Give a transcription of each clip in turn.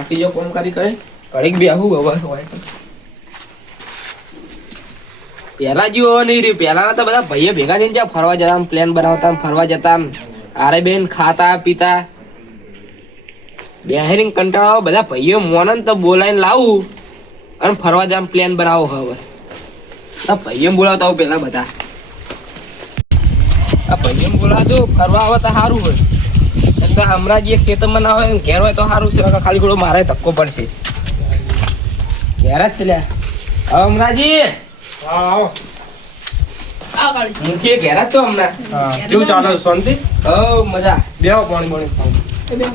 થાકી જો કોમ કરી કરે ઘડીક બેહું હવે હોય પેલા જેવું હવે નહીં રહ્યું. પેલાના તો બધા ભાઈઓ ભેગા થઈને જ્યાં ફરવા જતા પ્લાન બનાવતા ફરવા જતા આરે બેન ખાતા પીતા બેહેરીને કંટાળો બધા ભાઈઓ મોનન તો બોલાવીને લાવું અને ફરવા જવા પ્લાન બનાવો હવે ભાઈઓ બોલાવતા આવું પેલા બધા આ ભાઈઓ બોલાવતો ફરવા આવે તો સારું હોય એમ તો હમણાં જે ખેતરમાં ના હોય ઘેર હોય તો સારું છે ખાલી થોડો મારે ધક્કો પડશે ઘેર જ છે લ્યા હવે હમણાંજી મુખી ઘેર જ છો હમણાં કેવું ચાલે શાંતિ મજા બેહો પાણી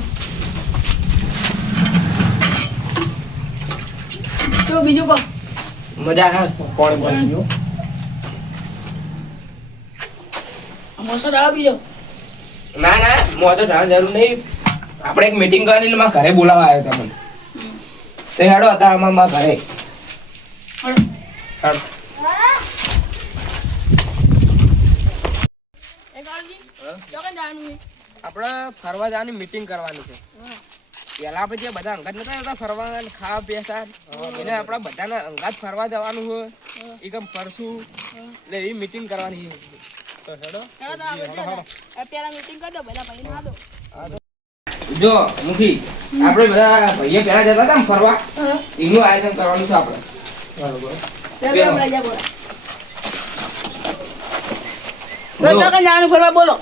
તો બીજું કો મજા હા પાણી પીઓ મોસો ડાળો બીજો ના ના મો તો જાણ જરૂર નહીં આપણે એક મીટિંગ કરવાની એટલે મારા ઘરે બોલાવવા આવ્યો તમને તે હેડો હતા અમારા ઘરે આપણે ફરવા જવાની મીટિંગ કરવાની છે પેલા આપણે જે બધા અંગાત નતા જતા ફરવા ખાવા પીતા એને આપણા બધાના અંગાત ફરવા જવાનું હોય એ કેમ ફરશું એટલે એ મીટિંગ કરવાની તો હેડો જો મુખી આપણે બધા ભાઈઓ પેલા જતા હતા ને ફરવા એનું આયોજન કરવાનું છે આપણે બોલો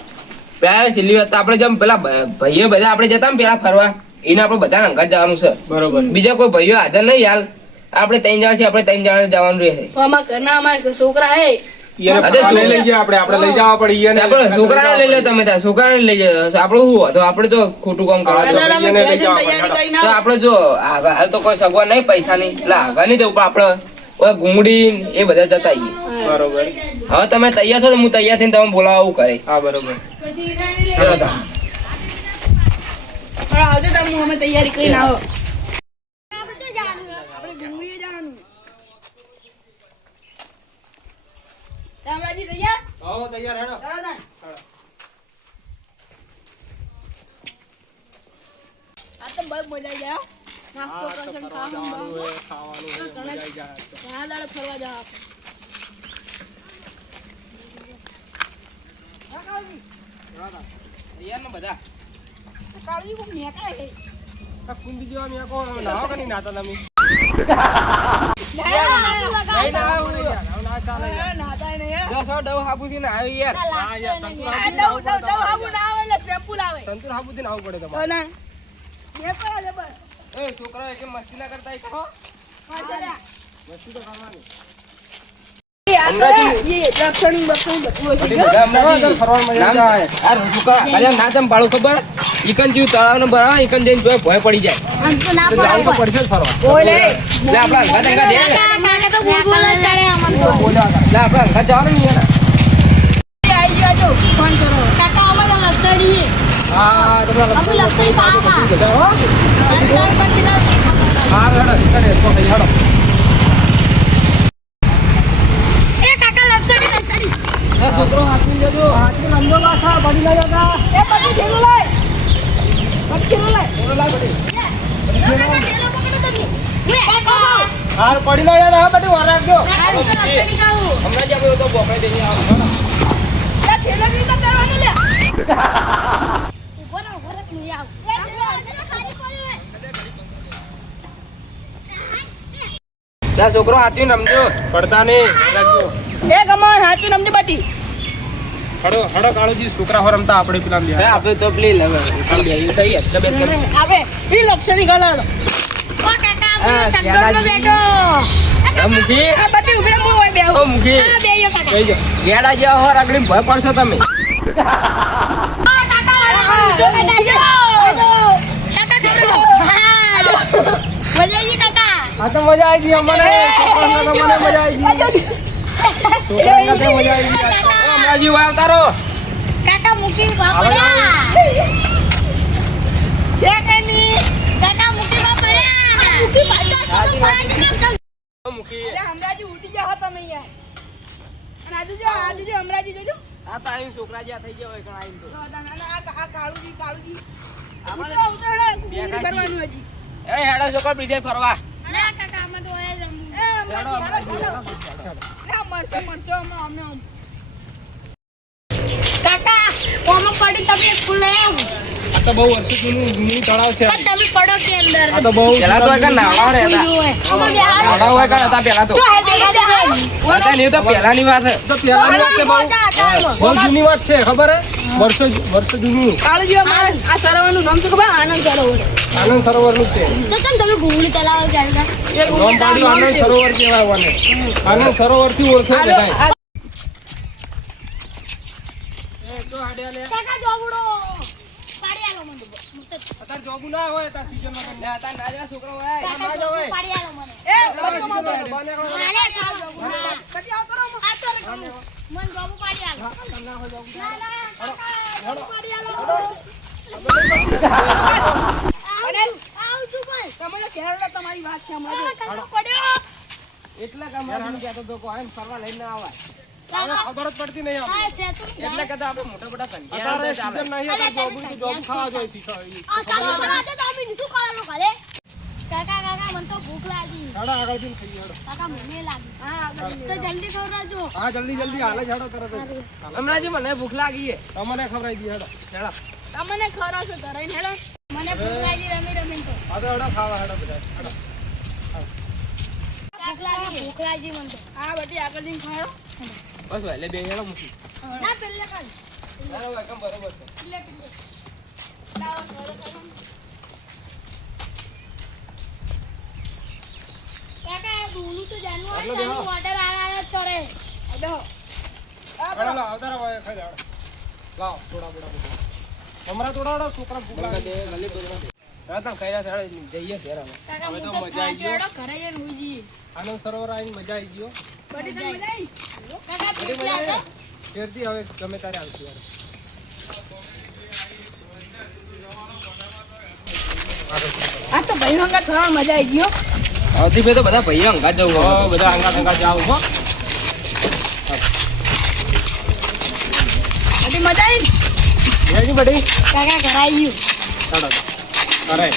પેલા છેલ્લી વાત આપણે જેમ પેલા ભાઈઓ બધા આપણે જતા ને પેલા ફરવા એને આપણે બધા અંગાત જવાનું છે બરોબર બીજા કોઈ ભાઈઓ હાજર નહીં હાલ આપણે 3 જણા છે આપણે 3 જણા જવાનું રહેશે છોકરા હે છોકરાને લઈ લો તમે ત્યાં છોકરાને લઈ જાઓ આપણે શું હતો આપણે તો ખોટું કામ કરવા તો આપણે જો હાલ તો કોઈ સગવડ નહીં પૈસા ની એટલે આગળ નહીં જવું પણ આપણે ઘૂંગડી એ બધા જતા બરોબર હવે તમે તૈયાર છો તો હું તૈયાર થઈને તમે બોલાવો આવું કરે હા બરોબર અમે તૈયારી કરીને આવો આપણે ઘૂમરીએ જવાનું રામરાજી તૈયાર આવો તૈયાર હેડો આ તો બહુ મજા જાય નાસ્તો કરશન ખાવાનું મજા આવી જાય ઘણા દાડે ફરવા જાવ તૈયાર ને બધા કાળજી કો મેકા હે કુંડી જેવા મે કોણ નાવો કે નહીં નાતા તમે નાતા નહીં જો સો ડવ હાબુથી ને આવી યાર હા યાર સંતુર દવ હાબુ ના આવે એટલે શેમ્પુ લાવે સંતુર હાબુથી આવું પડે તો તમારે ના બે પર જબર એ છોકરા કે મસ્તી ના કરતા કહો મસ્તી તો કરવાની ખબર ઈકન જીવ તળાવ ને બરાબર ઈકન જઈને ભય પડી જાય પડશે જ ફરવા આપડા અંગા જવાનું નહીં ફોન કરો હા છોકરો હાથની જજો હાથની લંબો લાખા બની ના જતા એ પછી ઠેલો લાય પછી ઠેલો લાય હાર પડી ના યાર હા બટી વાર રાખજો હમણાં જ આપણે તો બોકડે દઈને આવો લે ઠેલો ની તો કરવાનું લે છોકરો હાથવી રમજો પડતા નહીં રાખજો એ ગમન હાચું નમની બાટી હડો હડો કાળુજી છોકરા હો રમતા આપણે પેલા લે આપણે તો પ્લી લેવે આવે ઈ લક્ષણી ગલાડો મુખી આ બાટી ઉભી રહે હું બેહું ઓ મુખી ગેડા જેવા હોર આગળ ભય પડશો તમે આ તો મજા આવી ગઈ અમને છોકરાને મજા આવી ગઈ છોકરાને મજા આવી ગઈ હમણાં જીવ આવતારો કાકા મૂકી પડ્યા કાકા મૂકી પડ્યા મૂકી મુખી હમણાંજી ઉઠી જાવ તમે યાર અને આજુ જો હમણાંજી જોજો આ તો અહીં છોકરા જ્યાં થઈ ગયા હોય ઘણા આવીને તો આ કાળુજી આપણે કરવાનું હજી એ હેડો છોકરા બીજે ફરવા અરે કાકા આમાં તો એ જ રમવું. એ અમરાજી હેડો ના મરશો અમને કાકા ઓમાં પડી તમે ફૂલ લઈ આવો. આ તો બહુ વર્ષો જૂનું તળાવ છે પણ તમે પડો કે અંદર આ તો બહુ પેલા તો એક નાવડા રહેતા આમાં બેહાડો. નાવડા હોય કાં હતા પેલા તો જો હેડ બેહાડો. હતા નહીં તો પેલાની વાત છે. તો પહેલાની વાત છે, મોટા હતા એમાં. બહુ જૂની વાત છે, ખબર હે? વર્ષો જૂનું કાળજી અમારે આ સરોવરનું નામ શું ખબર આનંદ સરોવર આનંદ સરોવરનું છે. તો કેમ તમે ઘૂંઘળી ચલાવો ચાલતા? એ નામ પાડ્યું આનંદ સરોવર કહેવાય આને. આનંદ સરોવરથી ઓળખે બધાય. કાકા જોબડો પાડી આલો મને. અત્યારે જોબુ ના હોય તાર સીઝનમાં લે, હતા ના જેવા છોકરા હોય. કાકા જોબડો પાડી આલો મને. એ બધું આવતો રહો. મારે કાકા જોબડો ના. બધી આવતો રહો. આ તો રકમ. મને જોબુ પાડી આલો. ના કાકા જોબુ પાડી આલો. આવું છું ભાઈ. તમે તો કહેરડા તમારી વાત છે અમારી આ કાકા પડ્યો. એટલે કે અમારે કહેતો તો કોઈ આઈને ફરવા લઈને ના આવાય. કાકા ખબર જ પડતી નહીં આપણે. આ સેતુ એટલે કે તો આપણે મોટા મોટા કંઠિયા અત્યારે ચાલે. સીઝન નહીં, અત્યારે જોબુ તો જોબુ ખાવા જોઈએ શીખવાય. આ કાકા બોલાવતો તો અમે શું કરવાનું કાલે? કાકા મને તો ભૂખ લાગી. હેડો આગળથી ખાઈએ, હેડો. કાકા મને લાગી. હા આગળ તો જલ્દી ખવડાવજો. હા જલ્દી હાલે જ હેડો તરત જ. હમણાંથી મને ભૂખ લાગી છે. તમને ખવડાવી દઈએ, હેડો. ચાલો. તમને ખવડાવશો ધરાઈને હેડો મને ભૂખ લાગી રમી તો. હા તો હેડો ખાવા, હેડો બધા, હેડો. ભૂખ લાગી મને તો. આ બધી આગળ જઈને ખાયો બસ એટલે બે હેડો મૂકી. ના પેલે કાલ. બરોબર, એકદમ બરોબર છે. પેલે પેલે. લાવો ખવડાવો. કાકા દૂનું તો જાનવું હોય આટલો ને બેહો. ઓર્ડર આલા જ કરે. અડો હેડો, લાવો, આવતા રહો, ખાઈ જાઓ, હેડો. લાવો, થોડા બધા. મમરા થોડા હેડો, છોકરા ભૂખ લાગે. હા, તમે ખાઈ રહ્યા છો, હેડો, જઈએ ઘેર અમે. કાકા હવે હું તો તો મજા આવી થાક્યો હેડો ઘરે જઈને હુઈ જઈએ. આનંદ સરોવર આવીને મજા આવી ગયો. બધી તમને મજા આવી કાકા ભૂખ લાગે? ફેરથી હવે ગમે ત્યારે આવશું યાર. આ તો ભાઈનો અંગત ખાવા મજા આવી ગયો આવતી ફેર તો બધા ભાઈઓ અંગાત જવું હો, હવે. બધા અંગા જાવ હો. બધી મજા આવી રેડી બડી? કાકા ઘરે આવી ગયું. હેડો. કરે.